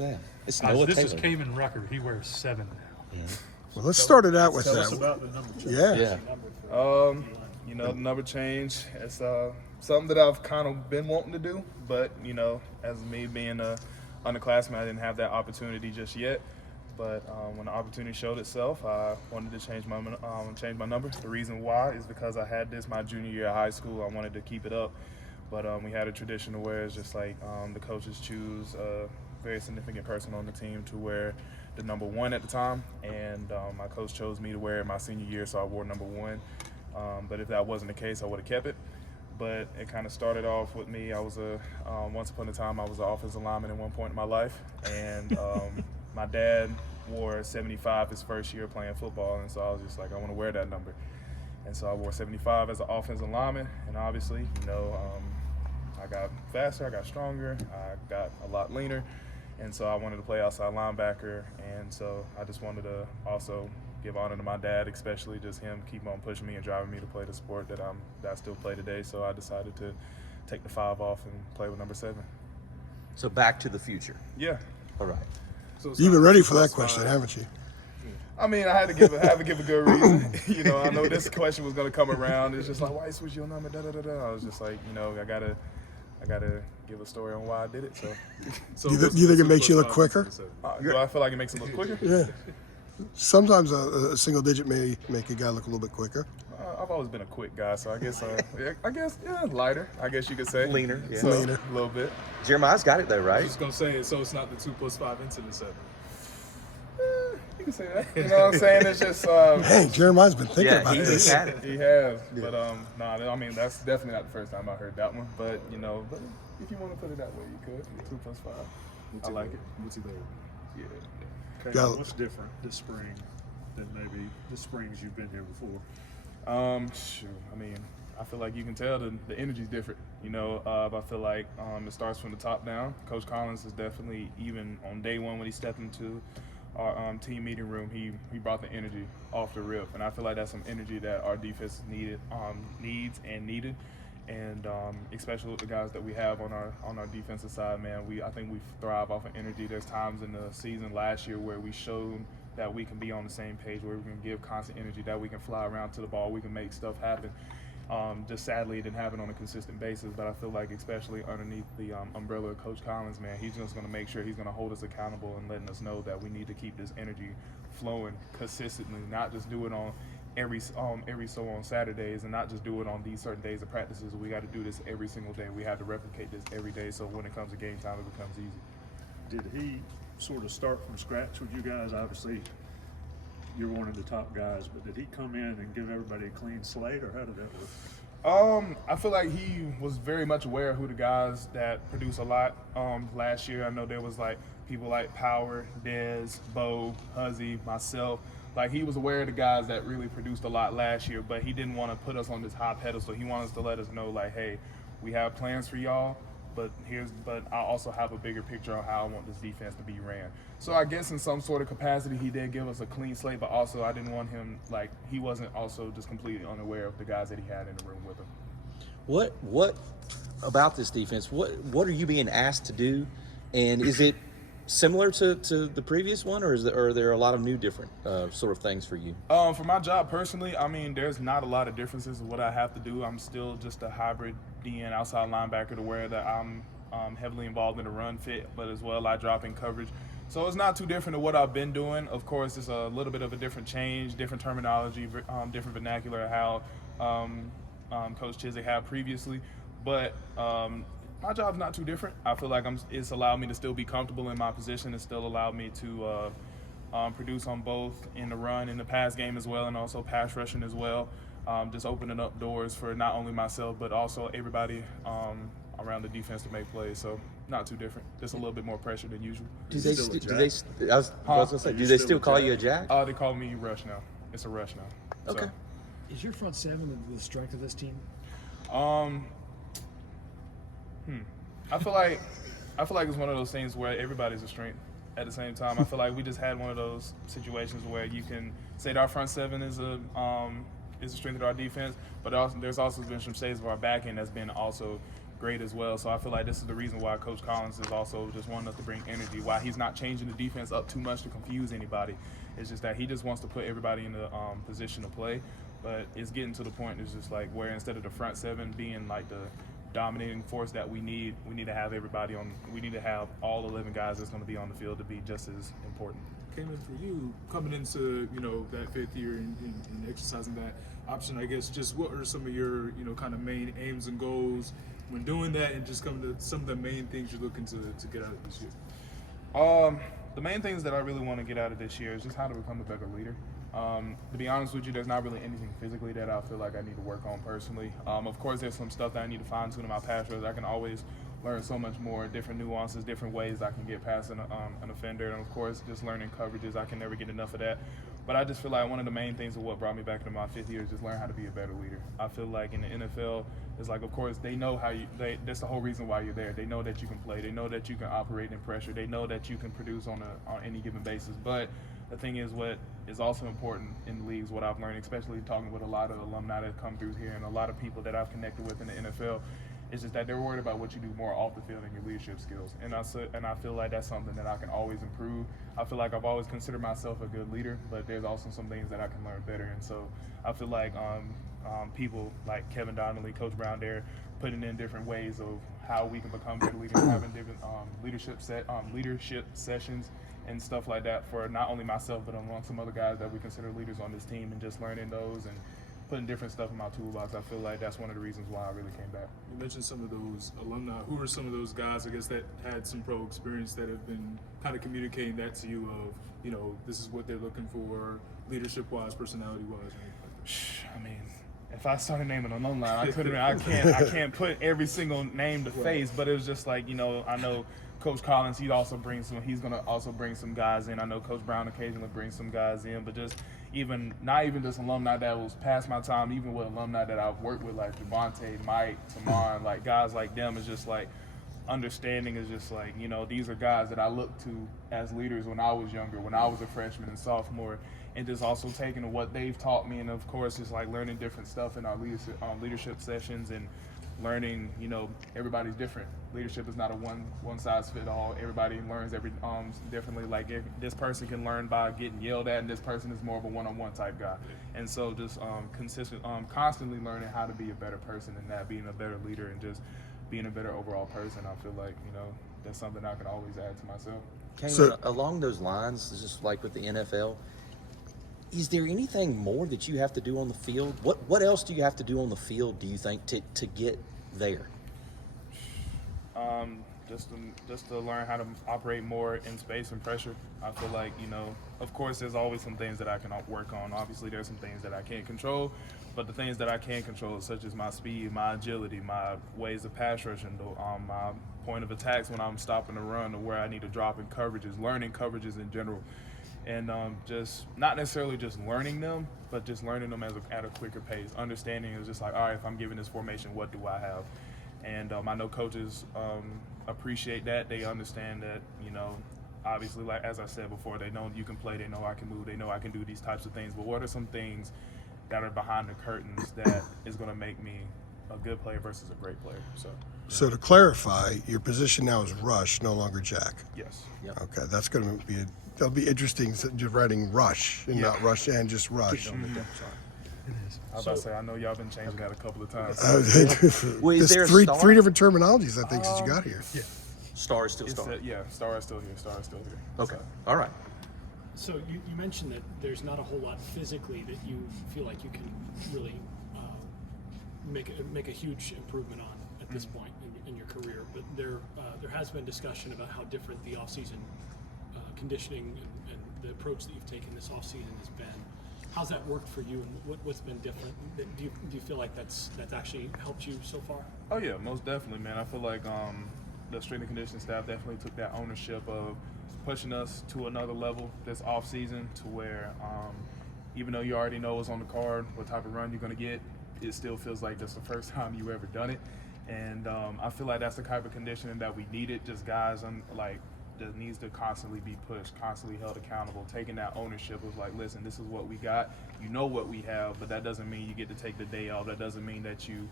Yeah. It's Noah This is Taylor. Kaimon Rucker. He wears 7 now. Well, let's start it out with Tell us that. about the number change. Yeah. The number change, it's something that I've kind of been wanting to do, but, as me being a underclassman, I didn't have that opportunity just yet. But when the opportunity showed itself, I wanted to change my number. The reason why is because I had this my junior year of high school. I wanted to keep it up, but we had a tradition to where it's just like the coaches choose a very significant person on the team to wear the number 1 at the time, and my coach chose me to wear it my senior year, so I wore number 1. But if that wasn't the case, I would have kept it. But it kind of started off with me. I was once upon a time, I was an offensive lineman at one point in my life, and my dad wore 75 his first year playing football, and so I was just like, I want to wear that number. And so I wore 75 as an offensive lineman, and obviously, I got faster, I got stronger, I got a lot leaner, and so I wanted to play outside linebacker, and so I just wanted to also give honor to my dad, especially just him keep on pushing me and driving me to play the sport that I still play today. So I decided to take the 5 off and play with number 7. So back to the future. Yeah. All right. So You've been ready for that question, haven't you? I mean, I had to give a good reason. I know this question was gonna come around. It's just like, why switch your number? Da da da da. I was just like, I gotta give a story on why I did it. So Do you think it makes you look quicker? do I feel like it makes it look quicker? Yeah. Sometimes a single digit may make a guy look a little bit quicker. I've always been a quick guy, so I guess lighter. I guess you could say Leaner, yeah. So, Leaner. a little bit. Jeremiah's got it though, I right? was just gonna say, so it's not the 2 + 5 into the 7. You can say that. You know what I'm saying? It's just Hey, Jeremiah's been thinking Yeah, about he's this. had it. he has, but I mean that's definitely not the first time I heard that one. But but if you want to put it that way, you could 2 + 5. I like it. What's he there? Yeah. Okay, Go. what's different this spring than maybe the springs you've been here before? Shoot. I mean, I feel like you can tell the energy's different. I feel like it starts from the top down. Coach Collins is definitely, even on day one when he stepped into our team meeting room, he brought the energy off the rip, and I feel like that's some energy that our defense needs and needed. And especially with the guys that we have on our defensive side, man, I think we thrive off of energy. There's times in the season last year where we showed that we can be on the same page, where we can give constant energy, that we can fly around to the ball, we can make stuff happen. Just sadly, it didn't happen on a consistent basis, but I feel like especially underneath the umbrella of Coach Collins, man, he's just going to make sure he's going to hold us accountable and letting us know that we need to keep this energy flowing consistently, not just do it on every so on Saturdays, and not just do it on these certain days of practices. We got to do this every single day. We have to replicate this every day, so when it comes to game time, it becomes easy. Did he sort of start from scratch with you guys? Obviously, you're one of the top guys, but did he come in and give everybody a clean slate, or how did that work? I feel like he was very much aware of who the guys that produce a lot. Last year, I know there was like people like Power, Dez, Bo, Huzzy, myself. Like, he was aware of the guys that really produced a lot last year, but he didn't want to put us on this high pedestal. He wanted us to let us know, like, hey, we have plans for y'all, but I also have a bigger picture on how I want this defense to be ran. So I guess in some sort of capacity, he did give us a clean slate, but also I didn't want him, like, he wasn't also just completely unaware of the guys that he had in the room with him. What about this defense? What are you being asked to do, and is it similar to the previous one, or are there a lot of new different sort of things for you? For my job personally, I mean, there's not a lot of differences in what I have to do. I'm still just a hybrid DN outside linebacker, to where that I'm heavily involved in the run fit, but as well I drop in coverage. So it's not too different than what I've been doing. Of course, it's a little bit of a different change, different terminology, different vernacular, how Coach Chizik had previously. But my job's not too different. I feel like it's allowed me to still be comfortable in my position and still allowed me to produce on both in the run, in the pass game as well, and also pass rushing as well. Just opening up doors for not only myself, but also everybody around the defense to make plays. So not too different. Just a little bit more pressure than usual. Do they still call you a Jack? They call me Rush now. It's a Rush now. Okay. So, Is your front seven the strength of this team? I feel like it's one of those things where everybody's a strength at the same time. I feel like we just had one of those situations where you can say that our front seven is a strength of our defense, but there's also been some stages of our back end that's been also great as well. So I feel like this is the reason why Coach Collins is also just wanting us to bring energy, why he's not changing the defense up too much to confuse anybody. It's just that he just wants to put everybody in the position to play. But it's getting to the point, it's just like where instead of the front seven being like the dominating force that we need to have everybody on, we need to have all 11 guys that's going to be on the field to be just as important. Kaimon, for you, coming into, that fifth year and exercising that option, I guess, just what are some of your, kind of main aims and goals when doing that, and just coming to some of the main things you're looking to get out of this year? The main things that I really want to get out of this year is just how to become a better leader. To be honest with you, there's not really anything physically that I feel like I need to work on personally. Of course, there's some stuff that I need to fine tune in my pass rush. I can always learn so much more, different nuances, different ways I can get past an offender. And of course, just learning coverages, I can never get enough of that. But I just feel like one of the main things of what brought me back into my fifth year is just learn how to be a better leader. I feel like in the NFL, it's like, of course, they know that's the whole reason why you're there. They know that you can play. They know that you can operate in pressure. They know that you can produce on any given basis. But the thing is, what is also important in the leagues, what I've learned, especially talking with a lot of alumni that come through here and a lot of people that I've connected with in the NFL, is just that they're worried about what you do more off the field and your leadership skills. And I feel like that's something that I can always improve. I feel like I've always considered myself a good leader, but there's also some things that I can learn better. And so I feel like people like Kevin Donnelly, Coach Brown, they're putting in different ways of how we can become better leaders, having different leadership sessions and stuff like that for not only myself but among some other guys that we consider leaders on this team, and just learning those and putting different stuff in my toolbox. I feel like that's one of the reasons why I really came back. You mentioned some of those alumni. Who are some of those guys, I guess, that had some pro experience that have been kind of communicating that to you of, this is what they're looking for, leadership-wise, personality-wise? I mean, if I started naming an alumni, I can't put every single name to face, but it was just like, I know Coach Collins, he's going to also bring some guys in. I know Coach Brown occasionally brings some guys in, but just not even just alumni that was past my time, even with alumni that I've worked with, like Javante, Mike, Tamar, like guys like them, is just like understanding is just like, these are guys that I looked to as leaders when I was younger, when I was a freshman and sophomore, and just also taking what they've taught me, and of course just like learning different stuff in our leadership sessions, and learning, everybody's different. Leadership is not a one size fit all. Everybody learns differently. Like this person can learn by getting yelled at, and this person is more of a one-on-one type guy. And so just constantly learning how to be a better person, and that being a better leader and just being a better overall person. I feel like, that's something I can always add to myself. Kaimon, along those lines, just like with the NFL, is there anything more that you have to do on the field? What else do you have to do on the field, do you think, to get there? Just to learn how to operate more in space and pressure. I feel like, of course there's always some things that I can work on. Obviously there's some things that I can't control, but the things that I can control, such as my speed, my agility, my ways of pass rushing, my point of attacks when I'm stopping the run, or where I need to drop in coverages, learning coverages in general. And just not necessarily just learning them, but just learning them at a quicker pace. Understanding is just like, all right, if I'm given this formation, what do I have? And I know coaches appreciate that. They understand that, obviously, like as I said before, they know you can play, they know I can move, they know I can do these types of things. But what are some things that are behind the curtains that is going to make me a good player versus a great player? So to clarify, your position now is rush, no longer jack. Yes. Yep. Okay, that's going to be that'll be interesting. Just writing rush and not rush and just rush. I was about to say, I know y'all been changing that a couple of times. Well, is there a three star? three different terminologies I think since you got here. Yeah. Star is still star. Star is still here. Star is still here. Okay. All right. So you mentioned that there's not a whole lot physically that you feel like you can really make a huge improvement on at this point in your career. But there has been discussion about how different the off-season conditioning and the approach that you've taken this off-season has been. How's that worked for you, and what's been different? Do you feel like that's actually helped you so far? Oh yeah, most definitely, man. I feel like the strength and conditioning staff definitely took that ownership of pushing us to another level this off season, to where even though you already know what's on the card, what type of run you're gonna get, it still feels like that's the first time you ever done it. And I feel like that's the type of conditioning that we needed. Just guys that needs to constantly be pushed, constantly held accountable, taking that ownership of like, listen, this is what we got. You know what we have, but that doesn't mean you get to take the day off. That doesn't mean that you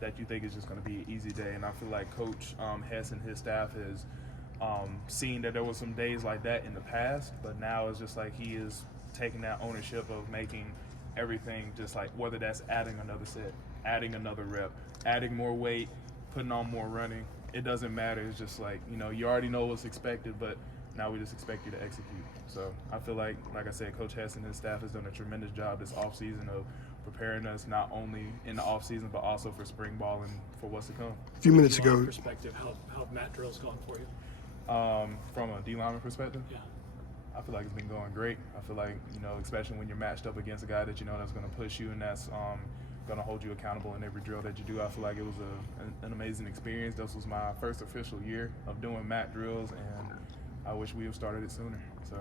that you think is just going to be an easy day. And I feel like Coach Hess and his staff has seen that there was some days like that in the past, but now it's just like he is taking that ownership of making everything just like, whether that's adding another set, adding another rep, adding more weight, putting on more running. It doesn't matter. It's just like, you know, you already know what's expected, but now we just expect you to execute. So I feel like I said, Coach Hess and his staff has done a tremendous job this offseason of preparing us not only in the offseason, but also for spring ball and for what's to come. A few minutes D-line ago, perspective, how have Matt drills gone for you? From a D-lineman perspective, Yeah. I feel like it's been going great. I feel like, you know, especially when you're matched up against a guy that you know that's going to push you and that's going to hold you accountable in every drill that you do. I feel like it was an amazing experience. This was my first official year of doing mat drills, and I wish we have started it sooner. So.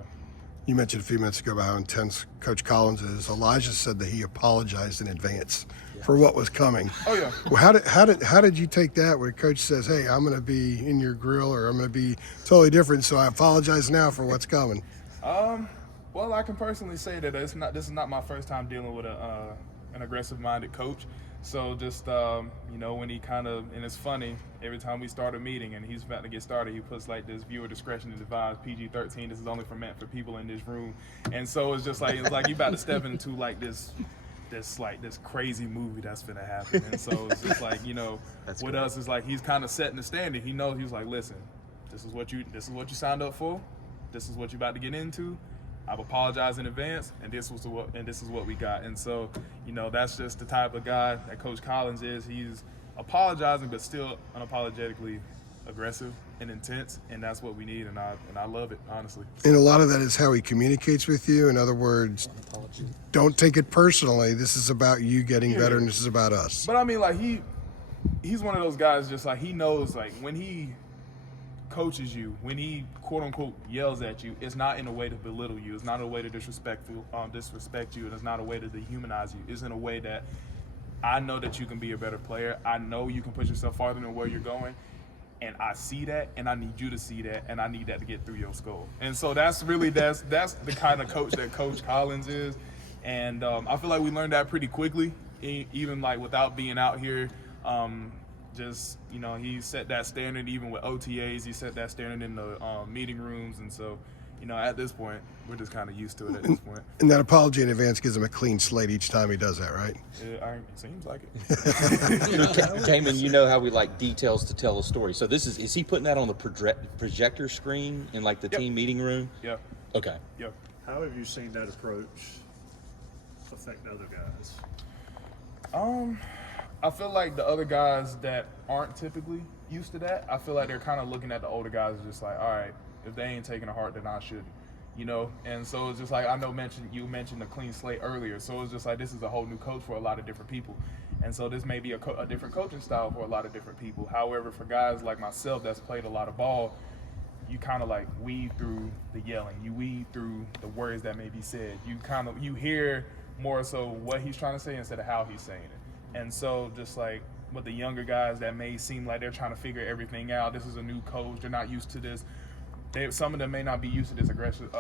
you mentioned a few minutes ago about how intense Coach Collins is. Elijah said that he apologized in advance for what was coming. Oh yeah. Well, how did you take that where Coach says, "Hey, I'm going to be in your grill, or I'm going to be totally different, so I apologize now for what's coming"? Well, I can personally say that this is not my first time dealing with an aggressive-minded coach. So just you know, when he kind of, and it's funny, every time we start a meeting and he's about to get started, he puts like this viewer discretion advised, PG-13. This is only meant for people in this room. And so it's just like you about to step into like this crazy movie that's gonna happen. And so it's just like, you know, with us, it's like he's kind of setting the standard. He knows, he's like, listen, this is what you signed up for. This is what you're about to get into. I've apologized in advance, and this is what we got. And so, you know, that's just the type of guy that Coach Collins is. He's apologizing, but still unapologetically aggressive and intense, and that's what we need. And I love it, honestly. And a lot of that is how he communicates with you. In other words, don't take it personally. This is about you getting better, and this is about us. But I mean, like he's one of those guys. Just like he knows, like when he coaches you, when he quote unquote yells at you, it's not in a way to belittle you. It's not a way to disrespect you, and it's not a way to dehumanize you. It's in a way that I know that you can be a better player. I know you can put yourself farther than where you're going, and I see that, and I need you to see that, and I need that to get through your skull. And so that's the kind of coach that Coach Collins is, and I feel like we learned that pretty quickly, even like without being out here. Just, you know, he set that standard even with OTAs. He set that standard in the meeting rooms. And so, you know, at this point, we're just kind of used to it at this point. And that apology in advance gives him a clean slate each time he does that, right? It seems like it. Kaimon, you know how we like details to tell a story. So is he putting that on the projector screen in like the team meeting room? Yeah. Okay. Yeah. How have you seen that approach affect other guys? I feel like the other guys that aren't typically used to that, I feel like they're kind of looking at the older guys just like, all right, if they ain't taking a heart, then I shouldn't, you know? And so it's just like, I know you mentioned the clean slate earlier, so it's just like this is a whole new coach for a lot of different people. And so this may be a different coaching style for a lot of different people. However, for guys like myself that's played a lot of ball, you kind of like weed through the yelling, you weed through the words that may be said. You hear more so what he's trying to say instead of how he's saying it. And so just like with the younger guys that may seem like they're trying to figure everything out, this is a new coach, they're not used to this. Some of them may not be used to this aggressive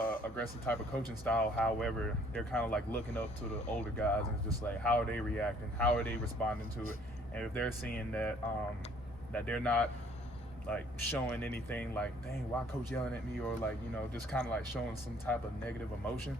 type of coaching style. However, they're kind of like looking up to the older guys and it's just like, how are they reacting? How are they responding to it? And if they're seeing that that they're not like showing anything like, dang, why coach yelling at me? Or like, you know, just kind of like showing some type of negative emotion,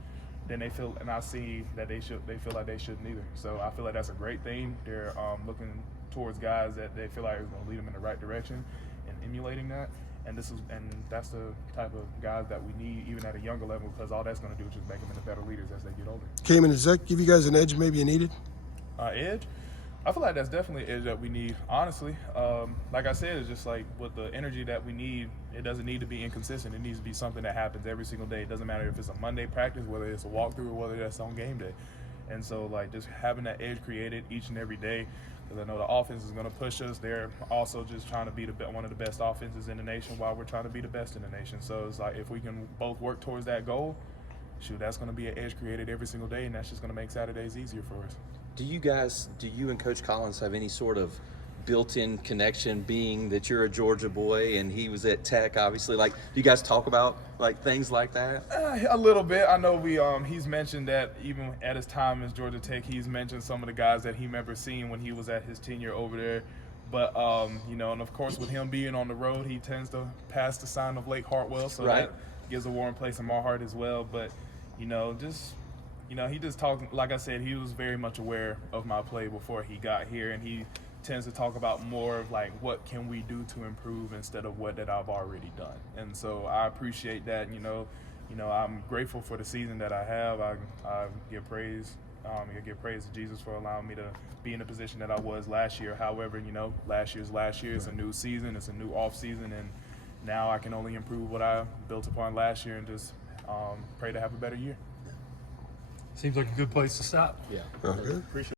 then they feel, and I see that they feel like they shouldn't either. So I feel like that's a great thing. They're looking towards guys that they feel like is going to lead them in the right direction and emulating that. And that's the type of guys that we need even at a younger level, because all that's going to do is just make them into better leaders as they get older. Kaimon, does that give you guys an edge maybe you needed? Edge? I feel like that's definitely an edge that we need, honestly. Like I said, it's just like with the energy that we need, it doesn't need to be inconsistent. It needs to be something that happens every single day. It doesn't matter if it's a Monday practice, whether it's a walkthrough, or whether that's on game day. And so, like, just having that edge created each and every day, because I know the offense is going to push us. They're also just trying to be one of the best offenses in the nation while we're trying to be the best in the nation. So it's like if we can both work towards that goal, shoot, that's going to be an edge created every single day, and that's just going to make Saturdays easier for us. Do you and Coach Collins have any sort of built-in connection, being that you're a Georgia boy and he was at Tech, obviously? Like, do you guys talk about like things like that? A little bit. I know he's mentioned that even at his time as Georgia Tech, he's mentioned some of the guys that he remember seeing when he was at his tenure over there. But you know, and of course with him being on the road, he tends to pass the sign of Lake Hartwell, so Right. that gives a warm place in my heart as well. But you know, he just talked. Like I said, he was very much aware of my play before he got here, and he tends to talk about more of like what can we do to improve instead of what that I've already done. And so I appreciate that. You know, I'm grateful for the season that I have. I give praise. I give praise to Jesus for allowing me to be in the position that I was last year. However, you know, last year. It's a new season. It's a new off season, and now I can only improve what I built upon last year and just pray to have a better year. Seems like a good place to stop. Yeah. Appreciate